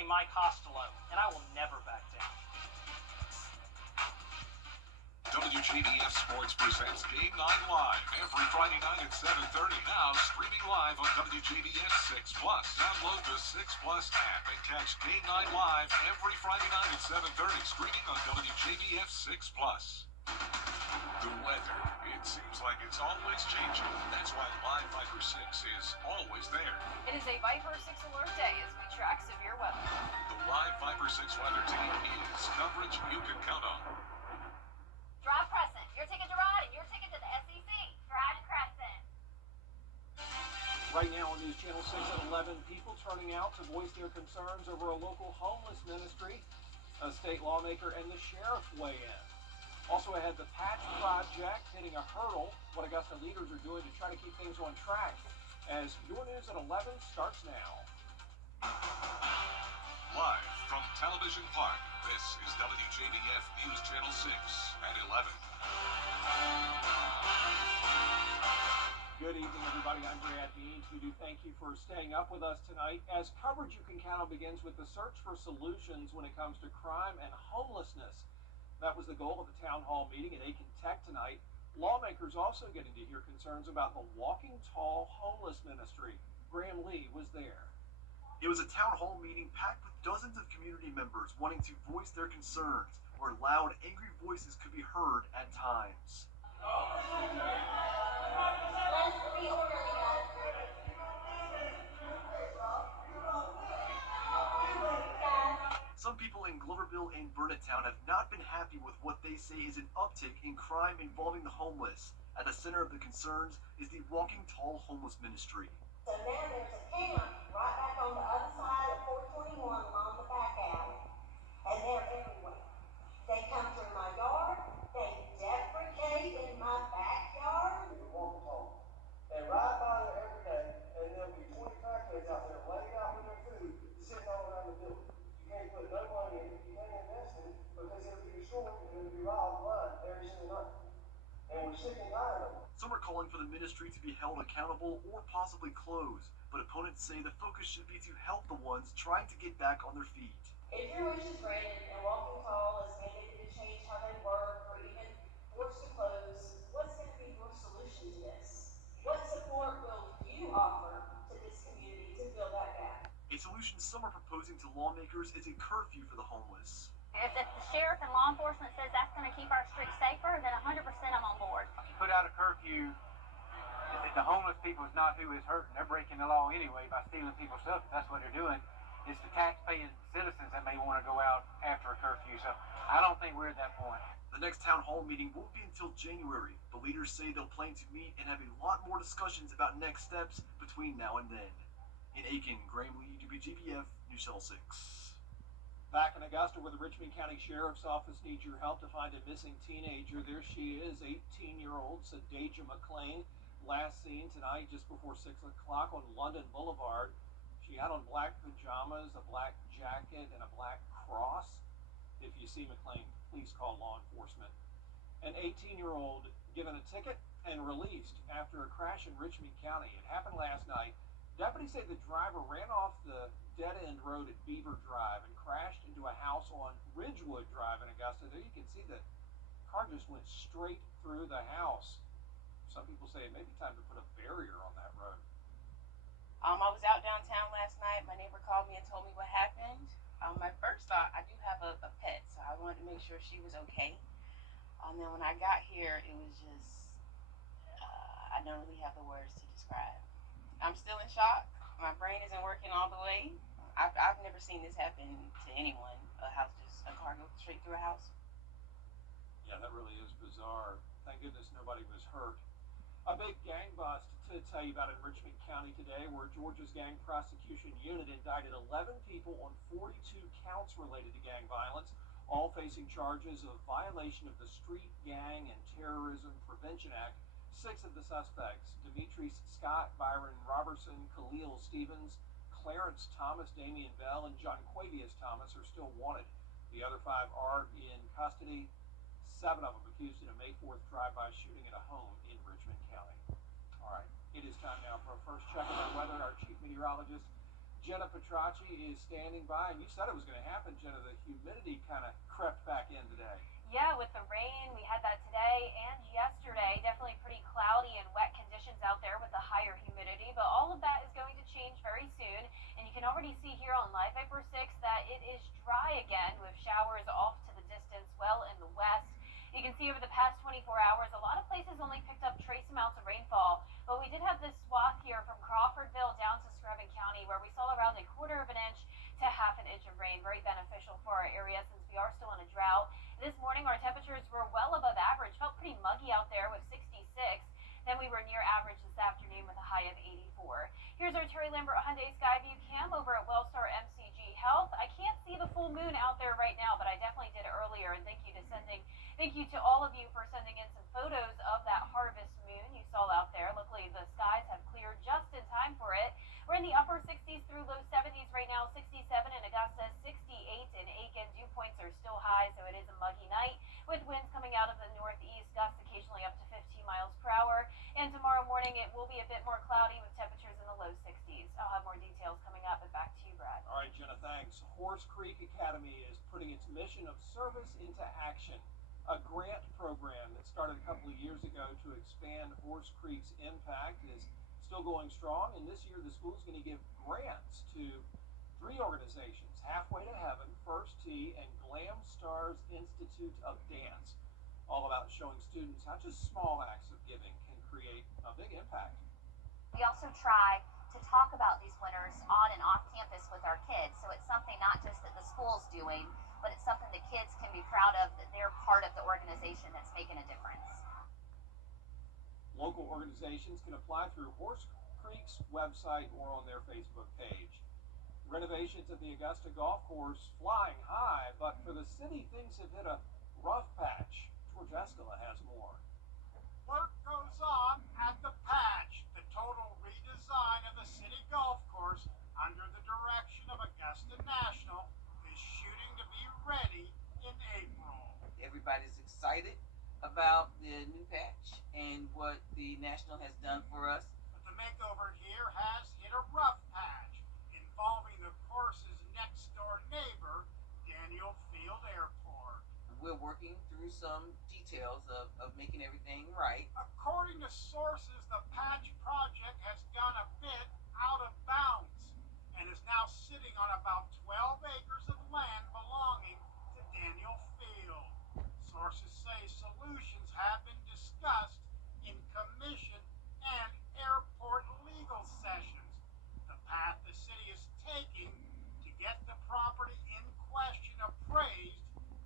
Attorney Mike Costello, and I will never back down. WJBF Sports presents Game 9 Live every Friday night at 7:30. Now streaming live on WJBF 6 Plus. Download the 6 Plus app and catch Game 9 Live every Friday night at 7:30. Streaming on WJBF 6 Plus. The weather, it seems like it's always changing. That's why Live Viper 6 is always there. It is a Viper 6 alert day as we track severe weather. The Live Viper 6 weather team is coverage you can count on. Drive Crescent, your ticket to ride and your ticket to the SEC. Drive Crescent. Right now on News Channel 6 at 11, people turning out to voice their concerns over a local homeless ministry, a state lawmaker, and the sheriff weigh in. Also ahead, the Patch Project hitting a hurdle, what Augusta leaders are doing to try to keep things on track. As Your News at 11 starts now. Live from Television Park, this is WJBF News Channel 6 at 11. Good evening, everybody. I'm Brad Deans. We do thank you for staying up with us tonight. As coverage you can count on begins with the search for solutions when it comes to crime and homelessness. That was the goal of the town hall meeting at Aiken Tech tonight. Lawmakers also getting to hear concerns about the Walking Tall homeless ministry. Graham Lee was there. It was a town hall meeting packed with dozens of community members wanting to voice their concerns, where loud, angry voices could be heard at times. Some people in Gloverville and Burnettown have not been happy with what they say is an uptick in crime involving the homeless. At the center of the concerns is the Walking Tall homeless ministry. So now there's a camp right back on the other side of 421 along the back alley, and they're everywhere. They come through my yard, they defecate in my backyard. Walking tall. They ride by there every day, and there'll be 20 crackheads out there laying out with their food, sitting all around the building. You can't put no money in it, you can't invest in it, because it'll be destroyed and it'll be robbed blind every single night. And we're sick and tired of it. Some are calling for the ministry to be held accountable or possibly closed, but opponents say the focus should be to help the ones trying to get back on their feet. If your wish is granted and Walking Tall is mandated to change how they work or even forced to close, what's going to be your solution to this? What support will you offer to this community to fill that gap? A solution some are proposing to lawmakers is a curfew for the homeless. If the sheriff and law enforcement says that's going to keep our streets safer, then 100% I'm on board. Put out a curfew. If the homeless people is not who is hurting, they're breaking the law anyway by stealing people's stuff. That's what they're doing. It's the tax-paying citizens that may want to go out after a curfew. So I don't think we're at that point. The next town hall meeting won't be until January. The leaders say they'll plan to meet and have a lot more discussions about next steps between now and then. In Aiken, Graham Lee, WJBF, News Channel 6. Back in Augusta, where the Richmond County Sheriff's Office needs your help to find a missing teenager. There she is, 18-year-old Sadaja McLean. Last seen tonight just before 6 o'clock on London Boulevard. She had on black pajamas, a black jacket, and a black cross. If you see McLean, please call law enforcement. An 18-year-old given a ticket and released after a crash in Richmond County. It happened last night. Deputies say the driver ran off the dead-end road at Beaver Drive and crashed into a house on Ridgewood Drive in Augusta. There you can see the car just went straight through the house. Some people say it may be time to put a barrier on that road. I was out downtown last night. My neighbor called me and told me what happened. My first thought, I do have a pet, so I wanted to make sure she was okay. Then when I got here, it was just, I don't really have the words to describe. I'm still in shock. My brain isn't working all the way. I've never seen this happen to anyone. A car go straight through a house. Yeah, that really is bizarre. Thank goodness nobody was hurt. A big gang bust to tell you about in Richmond County today, where Georgia's Gang Prosecution Unit indicted 11 people on 42 counts related to gang violence, all facing charges of violation of the Street Gang and Terrorism Prevention Act. 6 of the suspects, Demetrius Scott, Byron Robertson, Khalil Stevens, Clarence Thomas, Damian Bell, and John Quavius Thomas are still wanted. The other 5 are in custody. 7 of them accused in a May 4th drive-by shooting at a home in Richmond County. All right, it is time now for a first check of our weather. Our chief meteorologist, Jenna Petracci is standing by, and you said it was going to happen, Jenna. The humidity kind of crept back in today. Yeah, with the rain, we had that today and yesterday. Definitely pretty cloudy and wet conditions out there with the higher humidity, but all of that is going to change very soon. And you can already see here on Live Viper 6 that it is dry again with showers off to the distance well in the west. You can see over the past 24 hours, a lot of places only picked up trace amounts of rainfall, but we did have this swath here from Crawfordville down to Screven County where we saw around a quarter of an inch to half an inch of rain. Very beneficial for our area since we are still in a drought. This morning, our temperatures were well above average. Felt pretty muggy out there with 66. Then we were near average this afternoon with a high of 84. Here's our Terry Lambert Hyundai Skyview cam over at Wellstar MCG Health. I can't see the full moon out there right now, but I definitely did earlier. And thank you to all of you for sending in some photos of that harvest moon you saw out there. Luckily, the skies have cleared just in time for it. We're in the upper 60s through low 70s right now. 67 in Augusta, 68 in Aiken. Dew points are still high, so it is a muggy night with winds coming out of the northeast, gusts occasionally up to 15 miles per hour. And tomorrow morning, it will be a bit more cloudy with temperatures in the low 60s. I'll have more details coming up, but back to you, Brad. All right, Jenna, thanks. Horse Creek Academy is putting its mission of service into action. A grant program that started a couple of years ago to expand Horse Creek's impact is still going strong, and this year the school is going to give grants to 3 organizations: Halfway to Heaven, First Tee, and Glam Stars Institute of Dance, all about showing students how just small acts of giving can create a big impact. We also try to talk about these winners on and off campus with our kids, so it's something not just that the school's doing, but it's something the kids can be proud of, that they're part of the organization that's making a difference. Local organizations can apply through Horse Creek's website or on their Facebook page. Renovations at the Augusta Golf Course flying high, but for the city, things have hit a rough patch. George Escala has more. Work goes on at the patch. The total redesign of the city golf course under the direction of Augusta National is shooting to be ready in April. Everybody's excited about the new patch and what the National has done for us. But the makeover here has hit a rough patch involving the course's next door neighbor, Daniel Field Airport. We're working through some details of making everything right. According to sources, the patch project has gone a bit out of bounds and is now sitting on about 12 acres of land belonging to Daniel Field. Sources say solutions have been discussed in commission and airport legal sessions. The path the city is taking to get the property in question appraised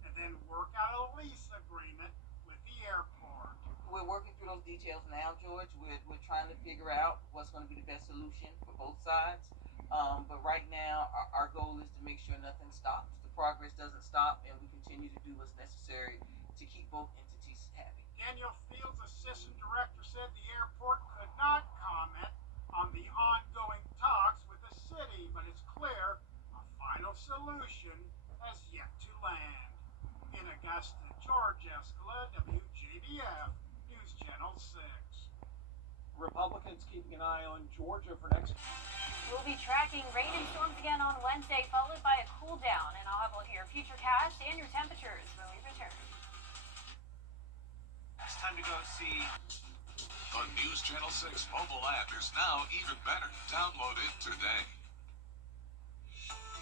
and then work out a lease agreement with the airport. We're working through those details now, George. We're trying to figure out what's going to be the best solution for both sides. But right now, our goal is to make sure nothing stops. The progress doesn't stop, and we continue to do what's necessary to keep both entities happy. Daniel Field's assistant director said the airport could not comment on the ongoing talks with the city, but it's clear a final solution has yet to land. In Augusta, George Escala, WJBF, News Channel 6. Republicans keeping an eye on Georgia for next. We'll be tracking rain and storms again on Wednesday, followed by a cool down. And I'll have a look at your future cast and your temperatures when we return. It's time to go see. The News Channel 6 mobile app is now even better. Download it today.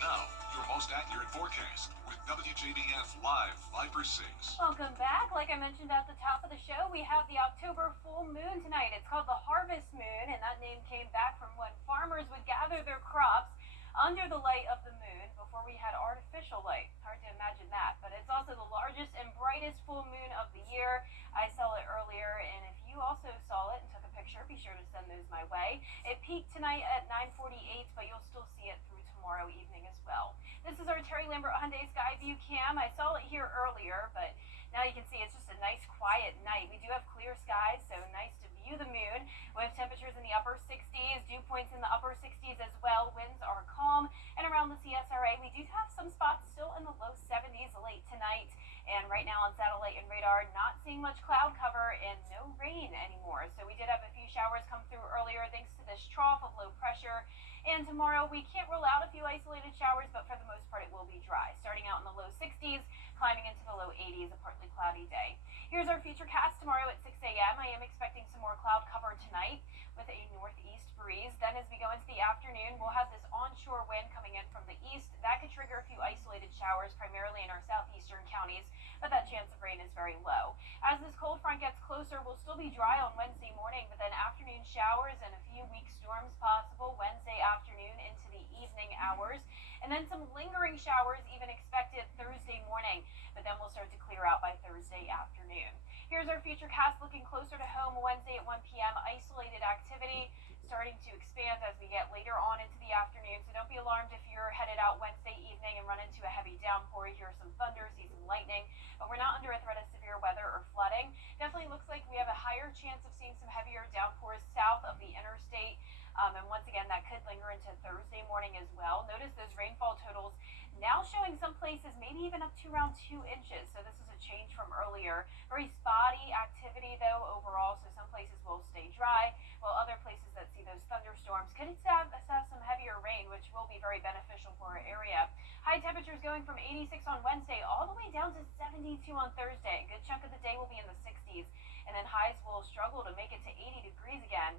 Now, your most accurate forecast with WJBF Live Viper 6. Welcome back. Like I mentioned at the top of the show, we have the October full moon tonight. It's called the harvest moon, and that name came back from when farmers would gather their crops under the light of the moon before we had artificial light. Hard to imagine that, but it's also the largest and brightest full moon of the year. I saw it earlier, and if you also saw it and took a picture, be sure to send those my way. It peaked tonight at 9:48, but you'll still see it through tomorrow evening as well. This is our Terry Lambert Hyundai Skyview cam. I saw it here earlier, but now you can see it's just a nice quiet night. We do have clear skies, so nice to view the moon with temperatures in the upper 60s, dew points in the upper 60s as well. Winds are calm, and around the CSRA, we do have some spots still in the low 70s late tonight. And right now on satellite and radar, not seeing much cloud cover and no rain anymore. So we did have a few showers come through earlier thanks to this trough of low pressure. And tomorrow we can't rule out a few isolated showers, but for the most part it will be dry. Starting out in the low 60s, climbing into the low 80s, a partly cloudy day. Here's our futurecast tomorrow at 6 a.m. I am expecting some more cloud cover tonight with a northeast breeze. Then as we go into the afternoon, we'll have this onshore wind coming in from the east. That could trigger a few isolated showers, primarily in our southeastern counties, but that chance of rain is very low. As this cold front gets closer, we'll still be dry on Wednesday morning, but then afternoon showers and a few weak storms possible Wednesday afternoon into the evening hours. And then some lingering showers even expected Thursday morning, but then we'll start to clear out by Thursday afternoon. Here's our futurecast looking closer to home Wednesday at 1 p.m. Isolated activity starting to expand as we get later on into the afternoon. So don't be alarmed if you're headed out Wednesday evening and run into a heavy downpour. You hear some thunder, see some lightning, but we're not under a threat of severe weather or flooding. Definitely looks like we have a higher chance of seeing some heavier downpours south of the interstate. And once again, that could linger into Thursday morning as well. Notice those rainfall totals now showing some places maybe even up to around 2 inches. So this is a change from earlier. Very spotty activity though overall. So some places will stay dry, while other places that see those thunderstorms could have some heavier rain, which will be very beneficial for our area. High temperatures going from 86 on Wednesday all the way down to 72 on Thursday. A good chunk of the day will be in the 60s, and then highs will struggle to make it to 80 degrees again.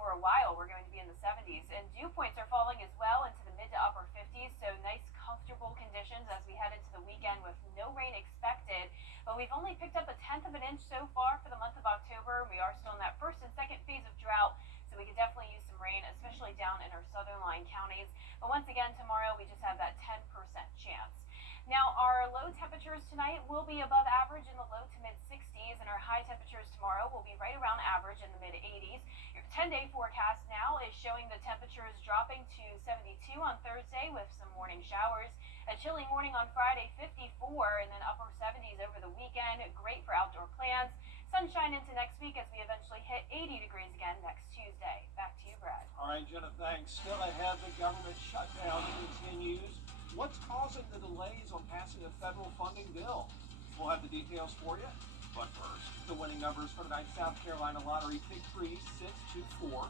For a while, we're going to be in the 70s, and dew points are falling as well into the mid to upper 50s, so nice comfortable conditions as we head into the weekend with no rain expected. But we've only picked up 1/10 of an inch so far for the month of October. We are still in that first and second phase of drought, so we could definitely use some rain, especially down in our southern line counties. But once again, tomorrow we just have that 10% chance. Now, our low temperatures tonight will be above average in the low to mid 60s, and our high temperatures tomorrow will be right around average in the mid 80s. Your 10-day forecast now is showing the temperatures dropping to 72 on Thursday with some morning showers. A chilly morning on Friday, 54, and then upper 70s over the weekend. Great for outdoor plans. Sunshine into next week as we eventually hit 80 degrees again next Tuesday. Back to you, Brad. All right, Jenna, thanks. Still ahead, the government shutdown continues. What's causing the delays on passing a federal funding bill? We'll have the details for you. But first, the winning numbers for tonight's South Carolina Lottery. Pick 3, 624.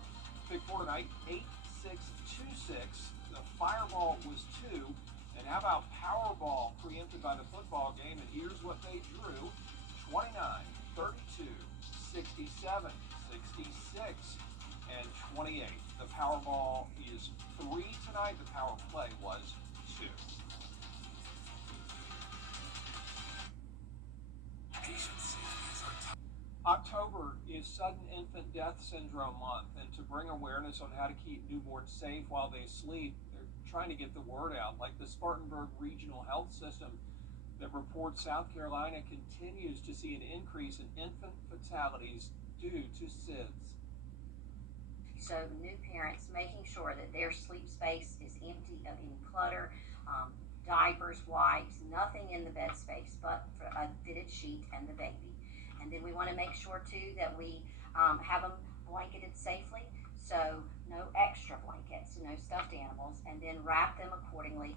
Pick 4 tonight, 8626. The Fireball was 2. And how about Powerball preempted by the football game? And here's what they drew. 29, 32, 67, 66, and 28. The Powerball is 3 tonight. The Power Play was 2. October is Sudden Infant Death Syndrome Month, and to bring awareness on how to keep newborns safe while they sleep, they're trying to get the word out, like the Spartanburg Regional Health System that reports South Carolina continues to see an increase in infant fatalities due to SIDS. So new parents making sure that their sleep space is empty of any clutter, diapers, wipes, nothing in the bed space but for a fitted sheet and the baby. And then we want to make sure too that we have them blanketed safely, so no extra blankets, no stuffed animals, and then wrap them accordingly.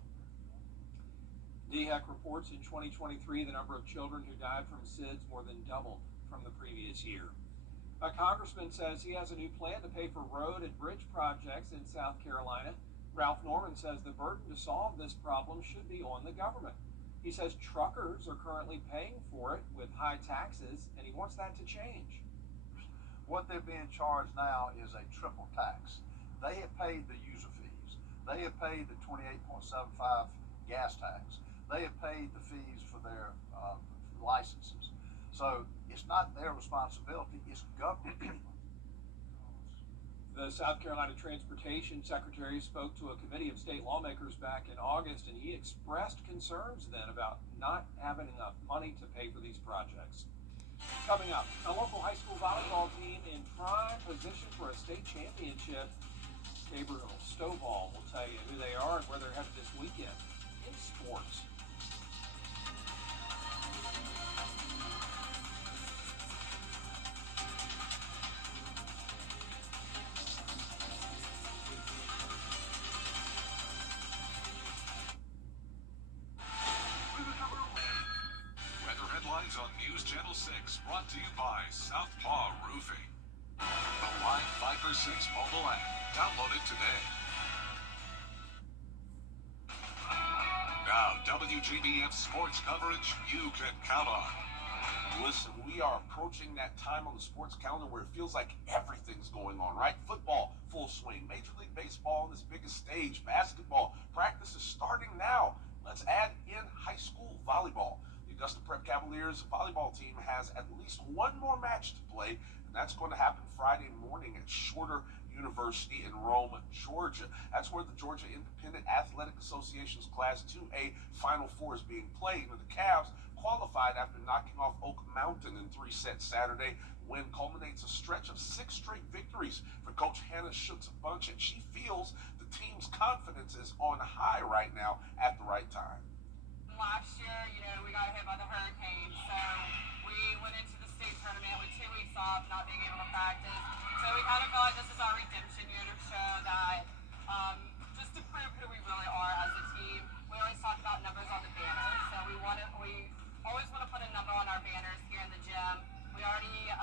DHEC reports in 2023 the number of children who died from SIDS more than doubled from the previous year. A congressman says he has a new plan to pay for road and bridge projects in South Carolina. Ralph Norman says the burden to solve this problem should be on the government. He says truckers are currently paying for it with high taxes, and he wants that to change. What they're being charged now is a triple tax. They have paid the user fees. They have paid the 28.75 gas tax. They have paid the fees for their licenses. So it's not their responsibility, it's government. The South Carolina Transportation Secretary spoke to a committee of state lawmakers back in August, and he expressed concerns then about not having enough money to pay for these projects. Coming up, a local high school volleyball team in prime position for a state championship. Gabriel Stovall will tell you who they are and where they're headed this weekend in sports. by Southpaw Roofing. The Live Viper 6 mobile app. Download it today. Now, WJBF sports coverage you can count on. Listen, we are approaching that time on the sports calendar where it feels like everything's going on, right? Football, full swing. Major League Baseball on this biggest stage. Basketball, practice is starting now. Let's add in high school volleyball. The Augusta Prep Cavaliers volleyball team has at least one more match to play, and that's going to happen Friday morning at Shorter University in Rome, Georgia. That's where the Georgia Independent Athletic Association's Class 2A Final Four is being played, and the Cavs qualified after knocking off Oak Mountain in 3 sets Saturday. Win culminates a stretch of 6 straight victories for Coach Hannah Shook's bunch, and she feels the team's confidence is on high right now at the right time. Last year, we got hit by the hurricane, so we went into the state tournament with 2 weeks off, not being able to practice. So we kind of feel like this is our redemption year to show that, just to prove who we really are as a team. We always talk about numbers on the banner, so we always want to put a number on our banners here in the gym. We already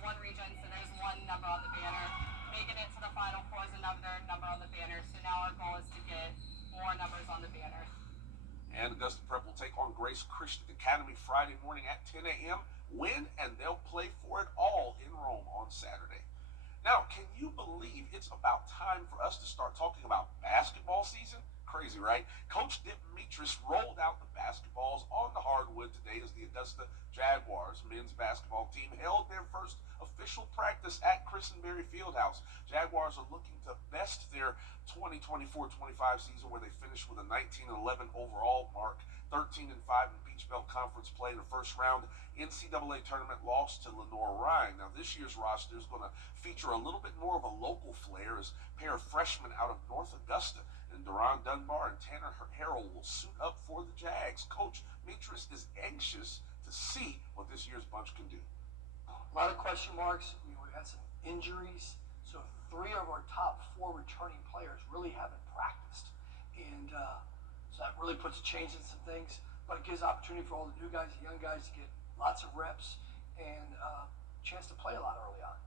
won region, so there's one number on the banner. Making it to the Final Four is another number on the banner, so now our goal is to get more numbers on the banner. And Augusta Prep will take on Grace Christian Academy Friday morning at 10 a.m. Win, and they'll play for it all in Rome on Saturday. Now, can you believe it's about time for us to start talking about basketball season? Crazy, right? Coach Dimitris rolled out the basketballs on the hardwood today as the Augusta Jaguars men's basketball team held their first official practice at Christenberry Fieldhouse. Jaguars are looking to best their 2024-25 season, where they finished with a 19-11 overall mark, 13-5 in Peach Belt Conference play in the first round NCAA tournament loss to Lenore Ryan. Now, this year's roster is going to feature a little bit more of a local flair as a pair of freshmen out of North Augusta and Duran Dunbar and Tanner Harrell will suit up for the Jags. Coach Mitris is anxious to see what this year's bunch can do. A lot of question marks. We've had some injuries, so 3 of our top 4 returning players really haven't practiced, and so that really puts a change in some things. But it gives opportunity for all the new guys, the young guys, to get lots of reps and a chance to play a lot early on.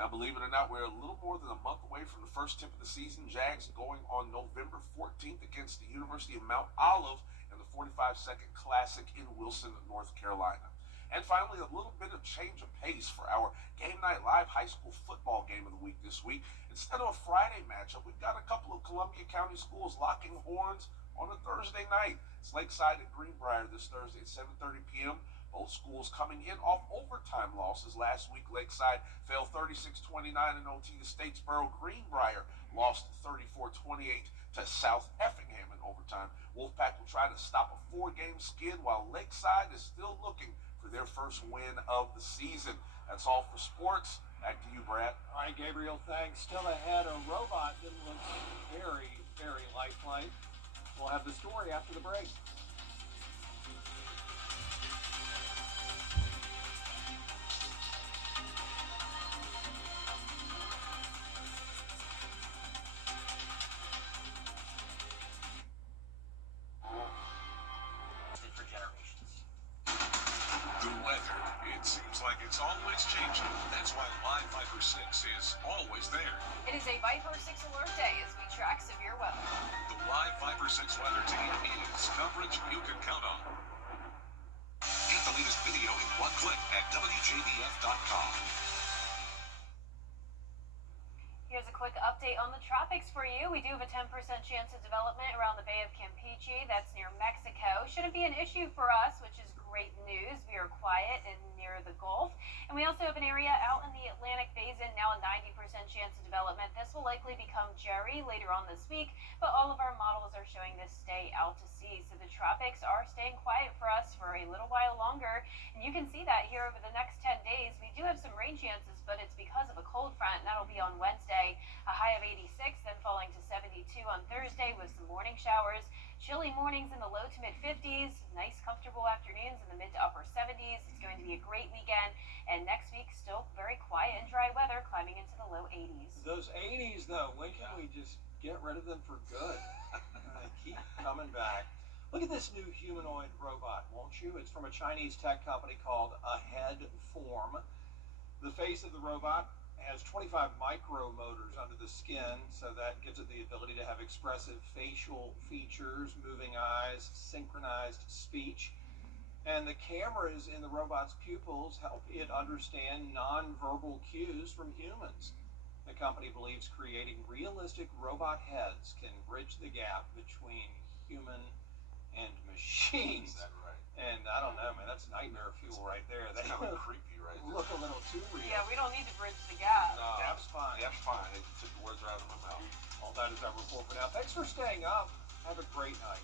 Now, believe it or not, we're a little more than a month away from the first tip of the season. Jags going on November 14th against the University of Mount Olive in the 45-second Classic in Wilson, North Carolina. And finally, a little bit of change of pace for our Game Night Live high school football game of the week this week. Instead of a Friday matchup, we've got a couple of Columbia County schools locking horns on a Thursday night. It's Lakeside at Greenbrier this Thursday at 7:30 p.m. Both schools coming in off overtime losses. Last week, Lakeside fell 36-29 in OT to Statesboro. Greenbrier lost 34-28 to South Effingham in overtime. Wolfpack will try to stop a 4-game skid while Lakeside is still looking for their first win of the season. That's all for sports. Back to you, Brad. All right, Gabriel, thanks. Still ahead, a robot that looks very, very lifelike. We'll have the story after the break. For generations. The weather, it seems like it's always changing. That's why Live Viper 6 is always there. It is a Viper 6 alert day as we track severe weather. The Live Viper 6 weather team is coverage you can count on. Get the latest video in one click at WJBF.com. Here's a quick update on the tropics for you. We do have a 10% chance of development around the Bay of Campeche. That's near Mexico. Shouldn't be an issue for us, which is great news. We are quiet and near the Gulf. And we also have an area out in the Atlantic Basin, now a 90% chance of development. This will likely become Jerry later on this week, but all of our models are showing this stay out to sea. So the tropics are staying quiet for us for a little while longer. And you can see that here over the next 10 days. We do have some rain chances, but it's because of a cold front, and that'll be on Wednesday. A high of 86, then falling to 72 on Thursday with some morning showers. Chilly mornings in the low to mid 50s. Nice, comfortable afternoons in the mid to upper 70s. It's going to be a great weekend. And next week, still very quiet and dry weather, climbing into the low 80s. Those 80s, though, when can we just get rid of them for good? They keep coming back. Look at this new humanoid robot, won't you? It's from a Chinese tech company called Ahead Form. The face of the robot has 25 micro motors under the skin, so that gives it the ability to have expressive facial features, moving eyes, synchronized speech. And the cameras in the robot's pupils help it understand nonverbal cues from humans. The company believes creating realistic robot heads can bridge the gap between human and machines. Is that right? And I don't know, man, that's nightmare fuel right there. They Kind of creepy, right? look a little too real. Yeah, we don't need to bridge the gap. No, Gap's fine. Gap's fine. They took the words right out of my mouth. All that is our report for now. Thanks for staying up. Have a great night.